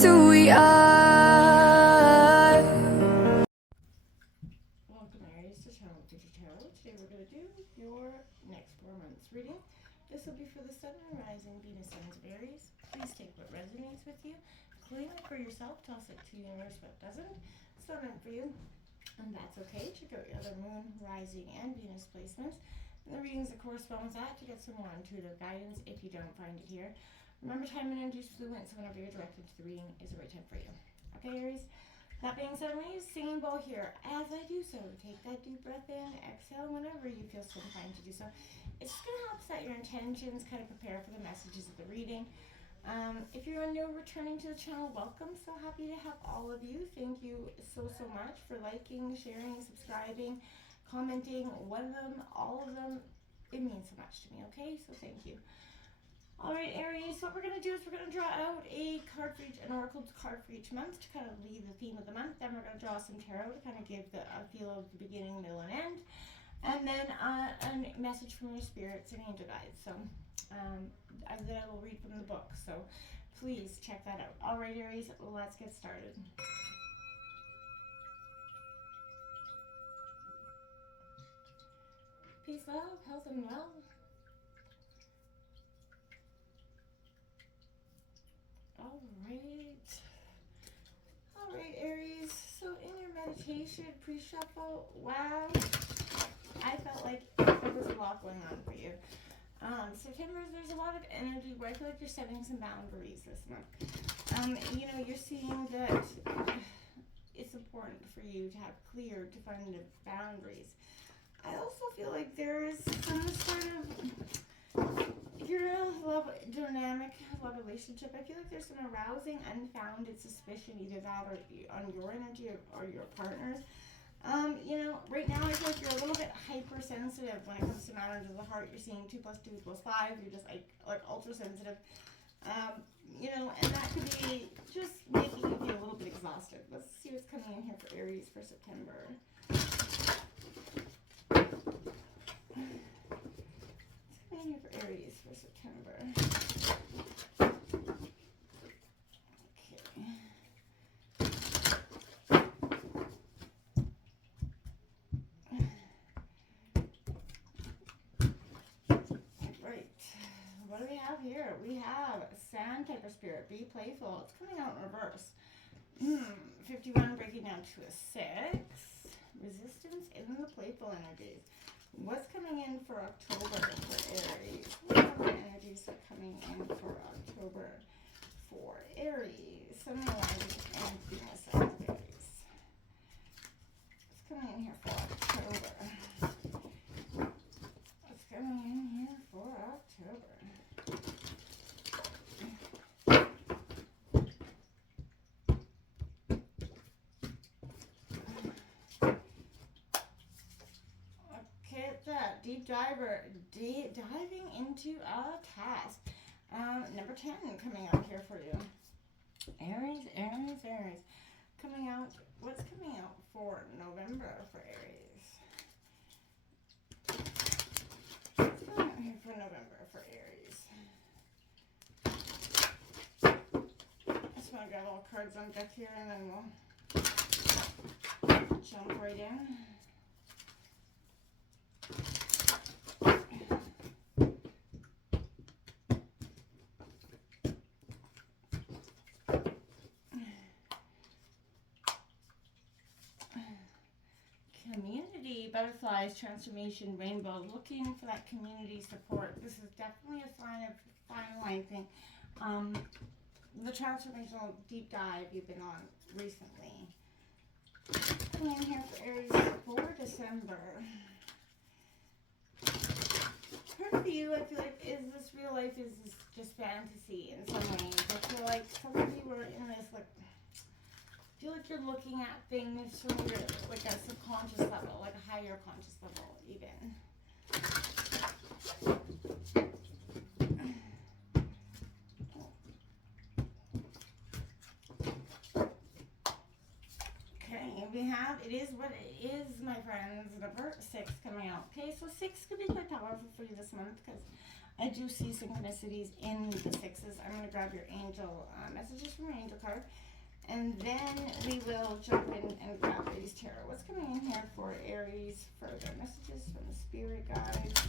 just who we are. Welcome Aries to Channel Future Tarot. Today we're going to do your next 4 months reading. This will be for the Sun and Rising Venus signs of Aries. Please take what resonates with you, claim it for yourself, toss it to the universe what doesn't. It's not meant for you, and that's okay. Check out your other Moon, Rising, and Venus placements and the readings that correspond with that to get some more intuitive guidance if you don't find it here. Remember, time and energy is fluent, so whenever you're directed to the reading is the right time for you. Okay, Aries? That being said, I'm going to use singing bowl here. As I do so, take that deep breath in, exhale whenever you feel so inclined to do so. It's just going to help set your intentions, kind of prepare for the messages of the reading. If you're new returning to the channel, welcome. So happy to have all of you. Thank you so much for liking, sharing, subscribing, commenting, one of them, all of them. It means so much to me, okay? So thank you. All right, Aries, what we're going to do is we're going to draw out a card for each, an oracle card for each month to kind of lead the theme of the month. Then we're going to draw some tarot to kind of give a feel of the beginning, middle, and end. And then a message from your spirits and angel guides. So that I will read from the book. So please check that out. All right, Aries, let's get started. Peace, love, health, and wealth. All right, Aries. So in your meditation pre-shuffle, wow, I felt like there was a lot going on for you. September, there's a lot of energy where I feel like you're setting some boundaries this month. You know, you're seeing that it's important for you to have clear, definitive boundaries. I also feel like there is some sort of, if you're in a dynamic love relationship, I feel like there's some arousing, unfounded suspicion, either that or on your energy or your partner's. You know, right now I feel like you're a little bit hypersensitive when it comes to matters of the heart. You're seeing 2 + 2 = 5. You're just like ultra sensitive. You know, and that could be just making you feel a little bit exhausted. Let's see what's coming in here for Aries for September. Here for Aries for September. Okay. Right. What do we have here? We have Sand type of spirit. Be playful. It's coming out in reverse. 51 breaking down to a 6. Resistance in the playful energies. What's coming in for October for Aries? What are the energies that are coming in for October for Aries? Sun, Rising, and Venus signs of Aries. What's coming in here for October? What's coming in here for October? Diving into a task. Number 10 coming out here for you. Aries. Coming out, what's coming out for November for Aries? What's coming out here for November for Aries? I just want to grab all cards on deck here and then we'll jump right in. Community, butterflies, transformation, rainbow, looking for that community support. This is definitely a sign of finalizing the transformational deep dive you've been on recently. Coming in here for Aries for December. Part of you, I feel like, is this real life, is this just fantasy in some ways. I feel like some of you are in this, like, I feel like you're looking at things from your, like a subconscious level, like a higher conscious level even. Okay, we have, it is what it is, my friends, number 6 coming out. Okay, so 6 could be quite powerful for you this month because I do see synchronicities in the sixes. I'm going to grab your angel messages from your angel card. And then we will jump in and grab Aries Tarot. What's coming in here for Aries? Further messages from the spirit guides.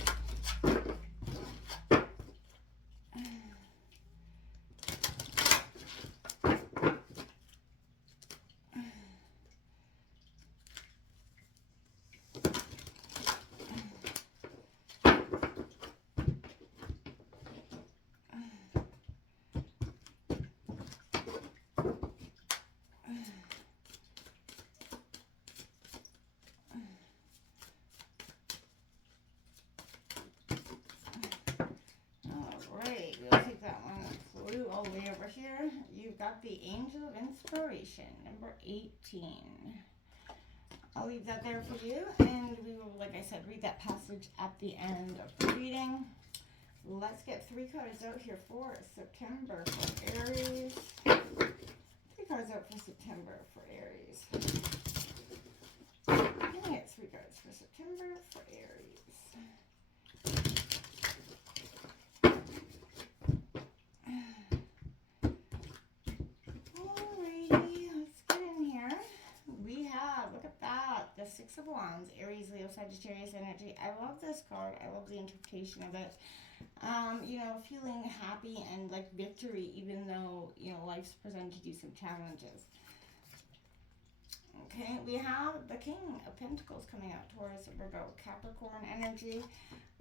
Alright, we'll take that one clue all the way over here. You've got the Angel of Inspiration, number 18. I'll leave that there for you, and we will, like I said, read that passage at the end of the reading. Let's get 3 cards out here for September for Aries. 3 cards out for September for Aries. I'm going to get 3 cards for September for Aries. The Six of Wands, Aries, Leo, Sagittarius energy. I love this card. I love the interpretation of it. You know, feeling happy and like victory, even though, you know, life's presented you some challenges. Okay, we have the King of Pentacles coming out, Taurus, Virgo, Capricorn energy.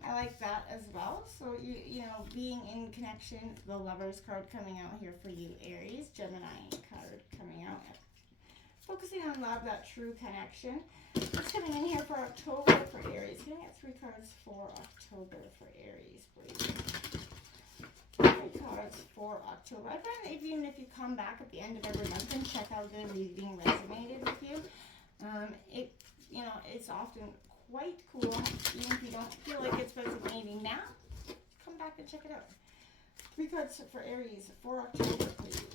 I like that as well. So, you know, being in connection, the Lovers card coming out here for you, Aries. Gemini card coming out. Focusing on love, that true connection. What's coming in here for October for Aries? Can I get 3 cards for October for Aries, please? 3 cards for October. I find that even if you come back at the end of every month and check out the reading resonated with you, it, you know, it's often quite cool. Even if you don't feel like it's resonating now, come back and check it out. 3 cards for Aries for October, please.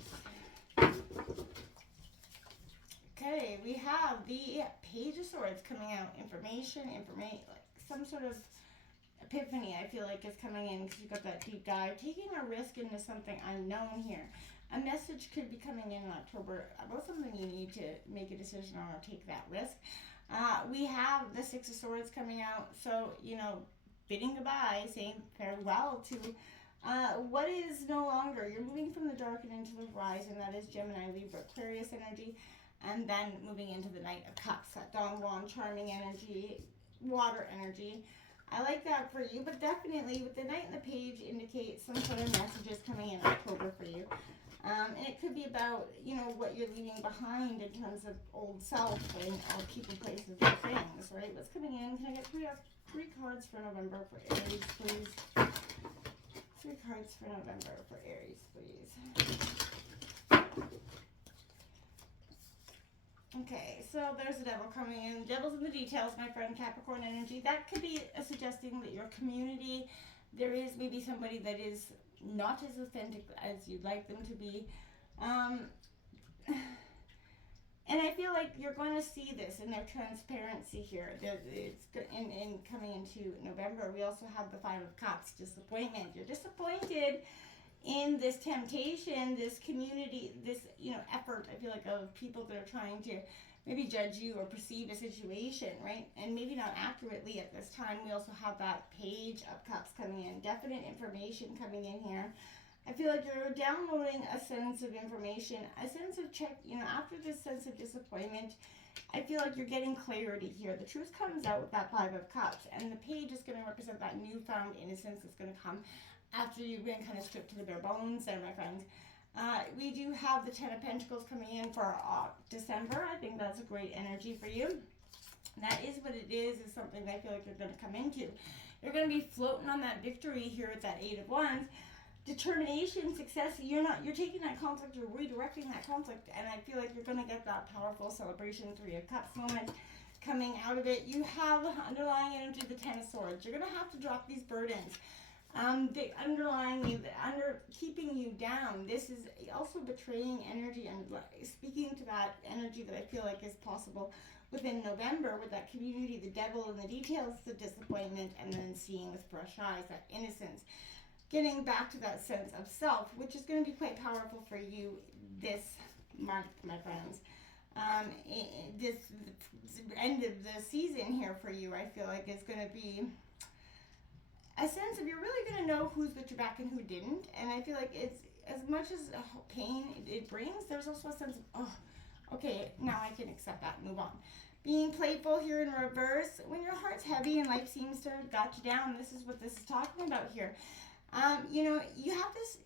Okay, we have the Page of Swords coming out. Information, like some sort of epiphany, I feel like, is coming in because you've got that deep dive. Taking a risk into something unknown here. A message could be coming in October about something you need to make a decision on or take that risk. We have the Six of Swords coming out. So, you know, bidding goodbye, saying farewell to what is no longer. You're moving from the dark and into the horizon. That is Gemini, Libra, Aquarius energy. And then moving into the Knight of Cups, that Don Juan charming energy, water energy. I like that for you, but definitely with the Knight and the Page indicate some sort of messages coming in October for you. And it could be about, you know, what you're leaving behind in terms of old self and people, places, and things, right? What's coming in? Can I get 3 cards for November for Aries, please? 3 cards for November for Aries, please. Okay, so there's the Devil coming in. Devil's in the details, my friend. Capricorn energy. That could be suggesting that your community, there is maybe somebody that is not as authentic as you'd like them to be. And I feel like you're going to see this in their transparency here. It's in coming into November. We also have the Five of Cups, disappointment. You're disappointed in this temptation, this community, this, you know, effort, I feel like, of people that are trying to maybe judge you or perceive a situation, right? And maybe not accurately at this time. We also have that Page of Cups coming in. Definite information coming in here. I feel like you're downloading a sense of information, a sense of you know, after this sense of disappointment, I feel like you're getting clarity here. The truth comes out with that Five of Cups, and the Page is going to represent that newfound innocence that's going to come after you've been kind of stripped to the bare bones there, my friends. We do have the Ten of Pentacles coming in for December. I think that's a great energy for you. That is what it is something that I feel like you're going to come into. You're going to be floating on that victory here with that Eight of Wands. Determination, success, you're taking that conflict, you're redirecting that conflict, and I feel like you're going to get that powerful celebration, Three of Cups moment coming out of it. You have underlying energy, the Ten of Swords. You're going to have to drop these burdens. The underlying you, keeping you down. This is also betraying energy and speaking to that energy that I feel like is possible within November with that community, the devil in the details, the disappointment, and then seeing with fresh eyes, that innocence. getting back to that sense of self, which is going to be quite powerful for you this month, my friends. This end of the season here for you, I feel like is going to be a sense of you're really going to know who's got your back and who didn't. And I feel like it's as much as pain it brings, there's also a sense of, oh, okay, now I can accept that and move on. Being playful here in reverse, when your heart's heavy and life seems to have got you down, this is what this is talking about here. You know, you have this,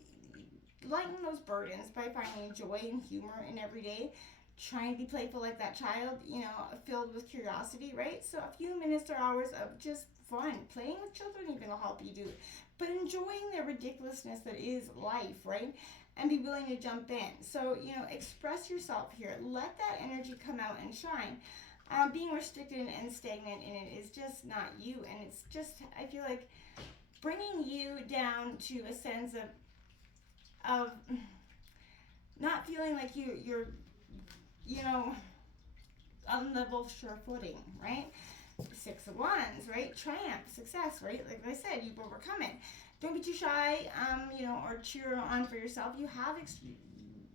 lighten those burdens by finding joy and humor in every day. Trying to be playful like that child, you know, filled with curiosity, right? So a few minutes or hours of just fun, playing with children even will help you do it. But enjoying the ridiculousness that is life, right? And be willing to jump in. So, you know, express yourself here. Let that energy come out and shine. Being restricted and stagnant in it is just not you. And it's just, I feel like, bringing you down to a sense of not feeling like you're you know, on level sure footing, right? 6 of Wands, right? Triumph, success, right? Like I said, you've overcome it. Don't be too shy, you know, or cheer on for yourself. You have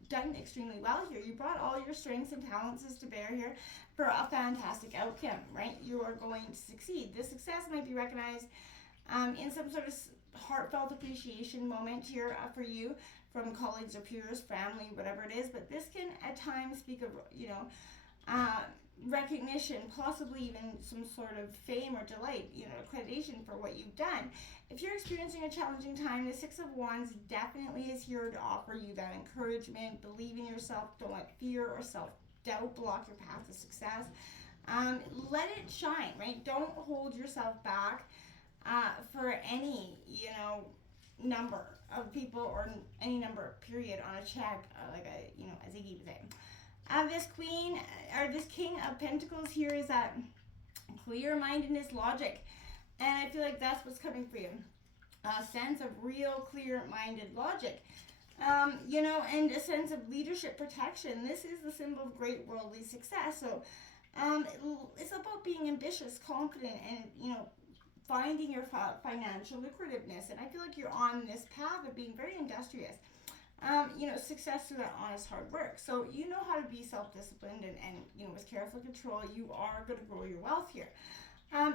done extremely well here. You brought all your strengths and talents to bear here for a fantastic outcome, right? You are going to succeed. This success might be recognized in some sort of heartfelt appreciation moment here for you from colleagues or peers, family, whatever it is. But this can at times speak of, you know, recognition, possibly even some sort of fame or delight, you know, accreditation for what you've done. If you're experiencing a challenging time, the 6 of Wands definitely is here to offer you that encouragement. Believe in yourself. Don't let fear or self-doubt block your path to success. Let it shine, right? Don't hold yourself back for any, you know, number of people or any number period on a check, like a, you know, as Iggy would say. This queen or this king of pentacles here is that clear-mindedness, logic, and I feel like that's what's coming for you. A sense of real clear-minded logic, you know, and a sense of leadership protection. This is the symbol of great worldly success. So it's about being ambitious, confident, and, you know, finding your financial lucrativeness. And I feel like you're on this path of being very industrious. You know, success through that honest hard work. So you know how to be self-disciplined and you know, with careful control, you are going to grow your wealth here.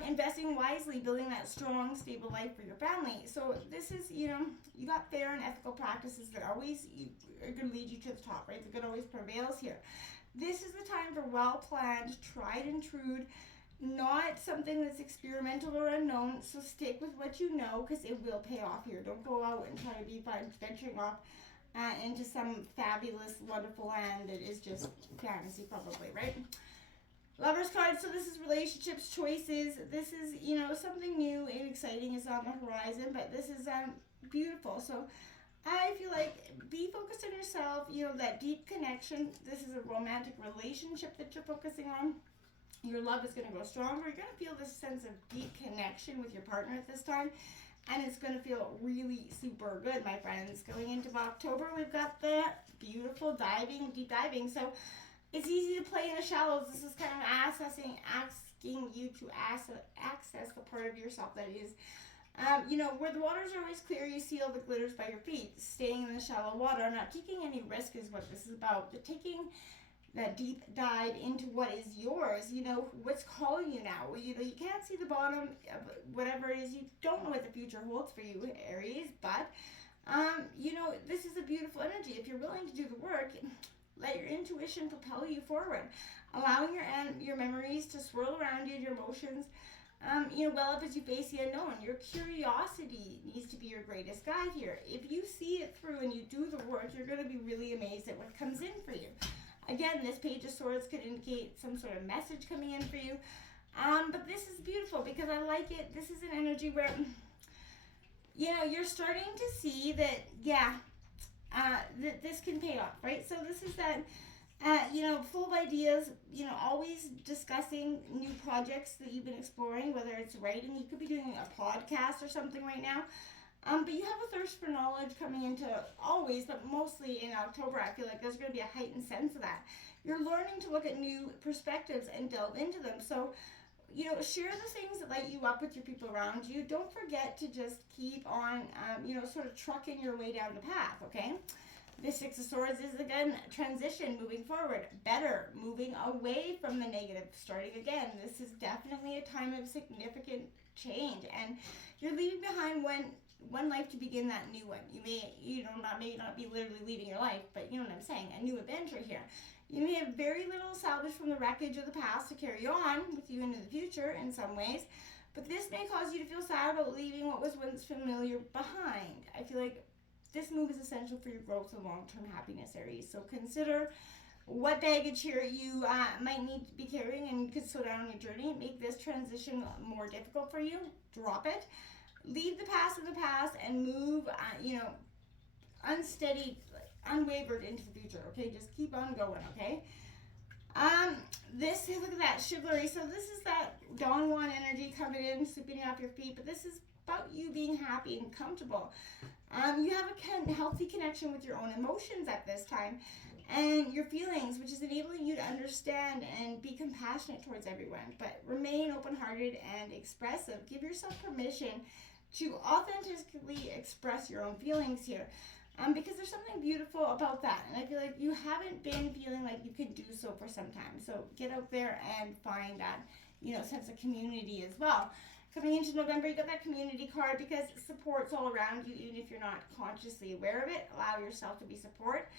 Investing wisely, building that strong, stable life for your family. So this is, you know, you got fair and ethical practices that always are going to lead you to the top, right? The good always prevails here. This is the time for well-planned, tried and true, not something that's experimental or unknown. So stick with what you know, because it will pay off here. Don't go out and try to be venturing off into some fabulous, wonderful land that is just fantasy, probably, right? Lover's card. So this is relationships, choices. This is, you know, something new and exciting is on the horizon, but this is beautiful. So I feel like be focused on yourself, you know, that deep connection. This is a romantic relationship that you're focusing on. Your love is going to grow stronger. You're going to feel this sense of deep connection with your partner at this time. And it's going to feel really super good, my friends. Going into October, we've got the beautiful deep diving. So it's easy to play in the shallows. This is kind of asking you to access the part of yourself that is, you know, where the waters are always clear, you see all the glitters by your feet. Staying in the shallow water, not taking any risk is what this is about. But taking that deep dive into what is yours, you know, what's calling you now. You know, you can't see the bottom of whatever it is. You don't know what the future holds for you, Aries, but, you know, this is a beautiful energy. If you're willing to do the work, let your intuition propel you forward, allowing your memories to swirl around you, your emotions, you know, well up as you face the unknown. Your curiosity needs to be your greatest guide here. If you see it through and you do the work, you're going to be really amazed at what comes in for you. Again, this Page of Swords could indicate some sort of message coming in for you. But this is beautiful because I like it. This is an energy where, you know, you're starting to see that, yeah, that this can pay off, right? So this is that, you know, full of ideas, you know, always discussing new projects that you've been exploring, whether it's writing. You could be doing a podcast or something right now. But you have a thirst for knowledge coming into always, but mostly in October, I feel like there's going to be a heightened sense of that. You're learning to look at new perspectives and delve into them. So share the things that light you up with your people around you. Don't forget to just keep on, sort of trucking your way down the path, okay? The Six of Swords is, again, transition, moving forward, better, moving away from the negative, starting again. This is definitely a time of significant change, and you're leaving behind one life to begin that new one. You may, not be literally leaving your life, but you know what I'm saying, a new adventure here. You may have very little salvage from the wreckage of the past to carry on with you into the future in some ways, but this may cause you to feel sad about leaving what was once familiar behind. I feel like this move is essential for your growth and long-term happiness, Aries. So consider what baggage here you might need to be carrying, and you could slow down your journey. Make this transition more difficult for you. Drop it. Leave the past in the past and move, unsteady, unwavered into the future, okay? Just keep on going, okay? Look at that, chivalry. So this is that Don Juan energy coming in, sweeping off your feet, but this is about you being happy and comfortable. You have a healthy connection with your own emotions at this time and your feelings, which is enabling you to understand and be compassionate towards everyone, but remain open-hearted and expressive. Give yourself permission to authentically express your own feelings here, because there's something beautiful about that, and I feel like you haven't been feeling like you could do so for some time. So get out there and find that, sense of community as well. Coming into November, you got that community card because support's all around you, even if you're not consciously aware of it. Allow yourself to be support.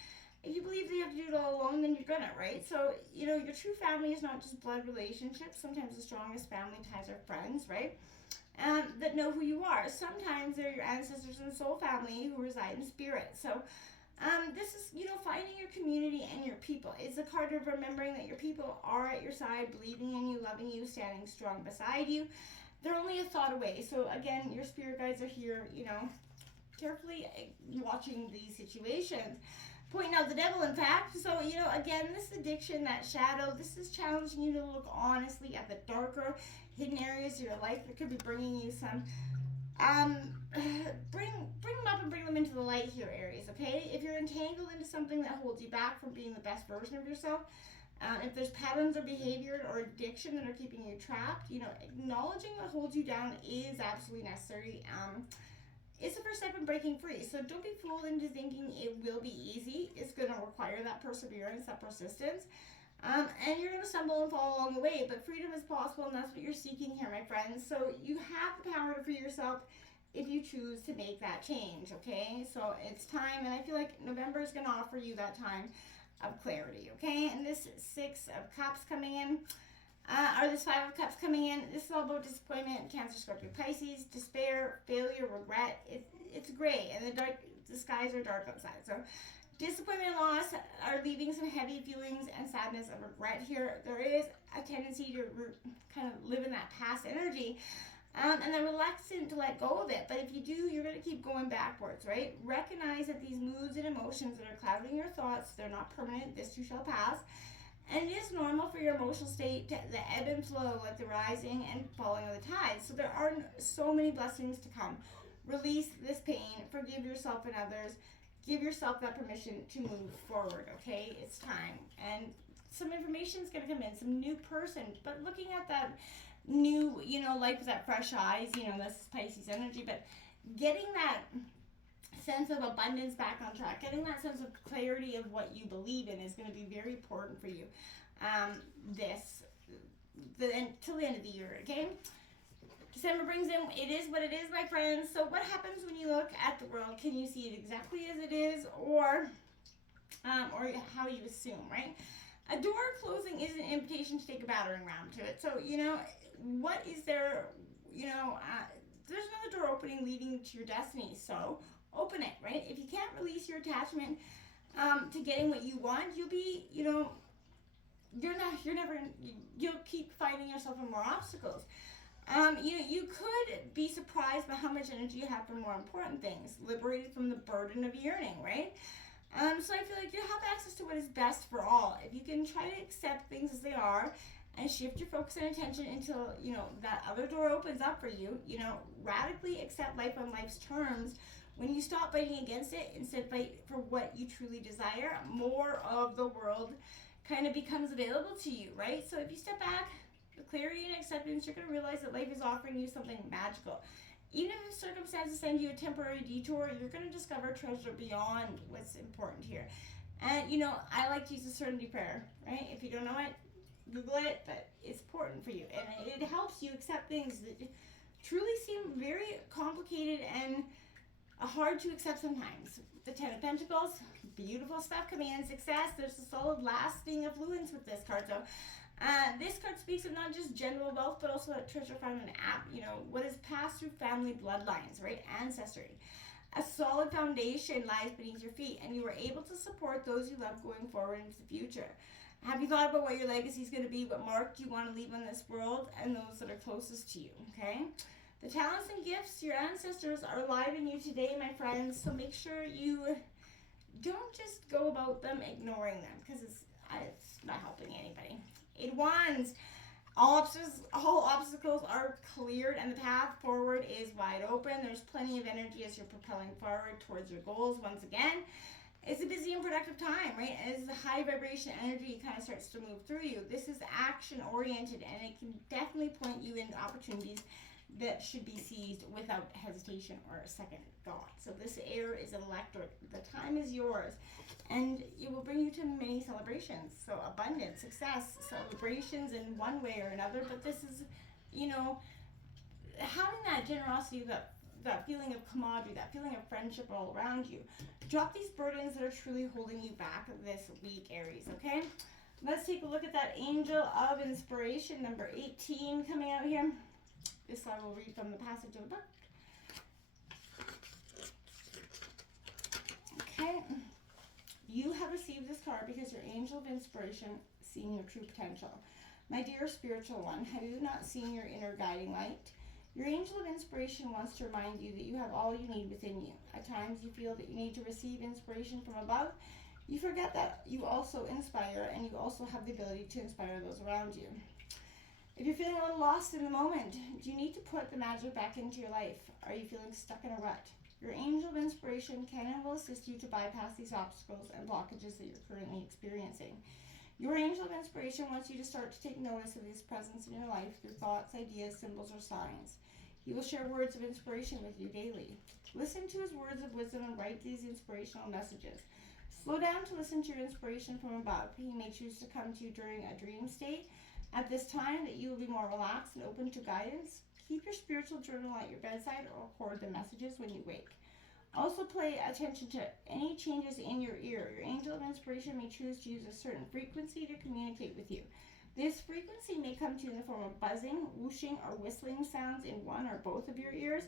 If you believe that you have to do it all alone, then you're gonna, right? So, your true family is not just blood relationships. Sometimes the strongest family ties are friends, right? That know who you are. Sometimes they're your ancestors and soul family who reside in spirit. So, this is, finding your community and your people. It's a card of remembering that your people are at your side, believing in you, loving you, standing strong beside you. They're only a thought away. So again, your spirit guides are here, carefully watching these situations. Pointing out the devil, in fact. So, again, this addiction, that shadow, this is challenging you to look honestly at the darker, hidden areas of your life that could be bringing you some, bring them up and bring them into the light here, Aries, okay? If you're entangled into something that holds you back from being the best version of yourself, if there's patterns of behavior or addiction that are keeping you trapped, acknowledging what holds you down is absolutely necessary. It's the first step in breaking free. So don't be fooled into thinking it will be easy. It's going to require that perseverance, that persistence. And you're going to stumble and fall along the way, but freedom is possible, and that's what you're seeking here, my friends. So you have the power to free yourself if you choose to make that change, okay? So it's time, and I feel like November is going to offer you that time of clarity, okay? And this Six of Cups coming in, or this Five of Cups coming in, this is all about disappointment, Cancer, Scorpio, Pisces, despair, failure, regret. It's gray, and the skies are dark outside. So disappointment and loss are leaving some heavy feelings and sadness and regret here. There is a tendency to kind of live in that past energy, and they're reluctant to let go of it. But if you do, you're going to keep going backwards, right? Recognize that these moods and emotions that are clouding your thoughts, they're not permanent. This too shall pass. And it is normal for your emotional state to the ebb and flow, like the rising and falling of the tides. So there are so many blessings to come. Release this pain. Forgive yourself and others. Give yourself that permission to move forward, okay? It's time. And some information is going to come in, some new person. But looking at that new, life with that fresh eyes, this is Pisces energy. But getting that sense of abundance back on track, getting that sense of clarity of what you believe in is going to be very important for you till the end of the year, okay? December brings in, it is what it is, my friends. So what happens when you look at the world? Can you see it exactly as it is, or how you assume, right? A door closing is an invitation to take a battering ram to it. So, what is there, there's another door opening leading to your destiny. So open it, right? If you can't release your attachment to getting what you want, you'll be, you'll keep finding yourself in more obstacles. You could be surprised by how much energy you have for more important things, liberated from the burden of yearning, right? So I feel like you have access to what is best for all. If you can try to accept things as they are and shift your focus and attention until, that other door opens up for you, radically accept life on life's terms. When you stop fighting against it, instead fight for what you truly desire, more of the world kind of becomes available to you, right? So if you step back, clarity and acceptance, you're going to realize that life is offering you something magical. Even if circumstances send you a temporary detour, you're going to discover treasure beyond what's important here. And, you know, I like to use the serenity prayer, right? If you don't know it, Google it, but it's important for you. And it helps you accept things that truly seem very complicated and hard to accept sometimes. The Ten of Pentacles, beautiful stuff coming in. Success, there's a solid lasting affluence with this card. So this card speaks of not just general wealth, but also that treasure found in what is passed through family bloodlines, right? Ancestry. A solid foundation lies beneath your feet, and you are able to support those you love going forward into the future. Have you thought about what your legacy is going to be, what mark you want to leave on this world, and those that are closest to you, okay? The talents and gifts, your ancestors are alive in you today, my friends, so make sure you don't just go about them ignoring them, because it's not helping anybody. 8 Wands. All obstacles are cleared and the path forward is wide open. There's plenty of energy as you're propelling forward towards your goals. Once again, it's a busy and productive time, right? As the high vibration energy kind of starts to move through you, this is action oriented, and it can definitely point you into opportunities that should be seized without hesitation or a second thought. So this air is electric. The time is yours, and it will bring you to many celebrations. So abundance, success, celebrations in one way or another. But this is, having that generosity, that feeling of camaraderie, that feeling of friendship all around you. Drop these burdens that are truly holding you back this week, Aries, okay? Let's take a look at that Angel of Inspiration, number 18 coming out here. This I will read from the passage of the book. Okay. You have received this card because your angel of inspiration seeing your true potential. My dear spiritual one, have you not seen your inner guiding light? Your angel of inspiration wants to remind you that you have all you need within you. At times you feel that you need to receive inspiration from above. You forget that you also inspire, and you also have the ability to inspire those around you. If you're feeling a little lost in the moment, do you need to put the magic back into your life? Are you feeling stuck in a rut? Your angel of inspiration can and will assist you to bypass these obstacles and blockages that you're currently experiencing. Your angel of inspiration wants you to start to take notice of his presence in your life through thoughts, ideas, symbols, or signs. He will share words of inspiration with you daily. Listen to his words of wisdom and write these inspirational messages. Slow down to listen to your inspiration from above. He may choose to come to you during a dream state. At this time, that you will be more relaxed and open to guidance. Keep your spiritual journal at your bedside or record the messages when you wake. Also pay attention to any changes in your ear. Your angel of inspiration may choose to use a certain frequency to communicate with you. This frequency may come to you in the form of buzzing, whooshing, or whistling sounds in one or both of your ears,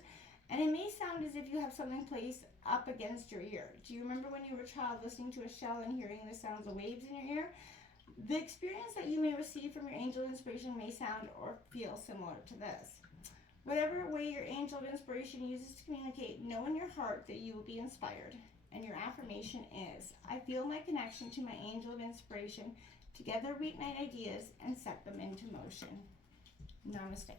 and it may sound as if you have something placed up against your ear. Do you remember when you were a child listening to a shell and hearing the sounds of waves in your ear? The experience that you may receive from your angel of inspiration may sound or feel similar to this. Whatever way your angel of inspiration uses to communicate, know in your heart that you will be inspired. And your affirmation is, I feel my connection to my angel of inspiration. Together we ignite ideas and set them into motion. Namaste.